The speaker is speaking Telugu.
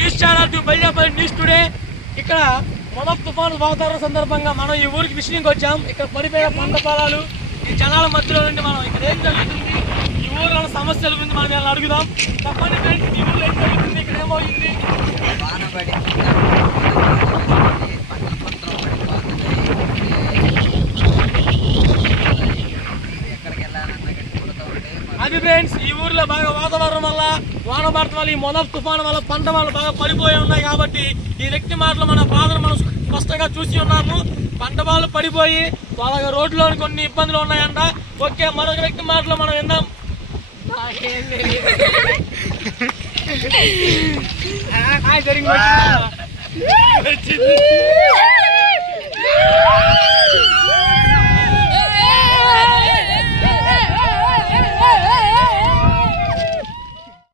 News channel to Balyapalli news today. ఇక్కడ మొదటి తుఫాను వాతావరణ సందర్భంగా మనం ఈ ఊరికి విషయానికి వచ్చాం. ఇక్కడ పడిపోయే పంట పొలాలు, ఈ జనాల మధ్యలో నుండి మనం ఇక్కడ ఏం జరుగుతుంది, ఈ ఊర్లో సమస్యల గురించి మనం ఇలా అడుగుదాం. చెప్పండి ఫ్రెండ్స్, ఈ ఊళ్ళో ఏం జరుగుతుంది, ఇక్కడ ఏమవుతుంది? అది ఫ్రెండ్స్, ఈ ఊర్లో బాగా వాతావరణం వల్ల, వాన పడటం వల్ల, ఈ మొదటి తుఫాను వల్ల పంట వాళ్ళు బాగా పడిపోయి ఉన్నాయి. కాబట్టి ఈ వ్యక్తి మాటలు మన బాధలు మనం స్పష్టంగా చూసి ఉన్నాము. పంట వాళ్ళు పడిపోయి వాళ్ళ రోడ్లో కొన్ని ఇబ్బందులు ఉన్నాయంట. ఓకే, మరొక వ్యక్తి మాటలు మనం విందాం. జరిగింది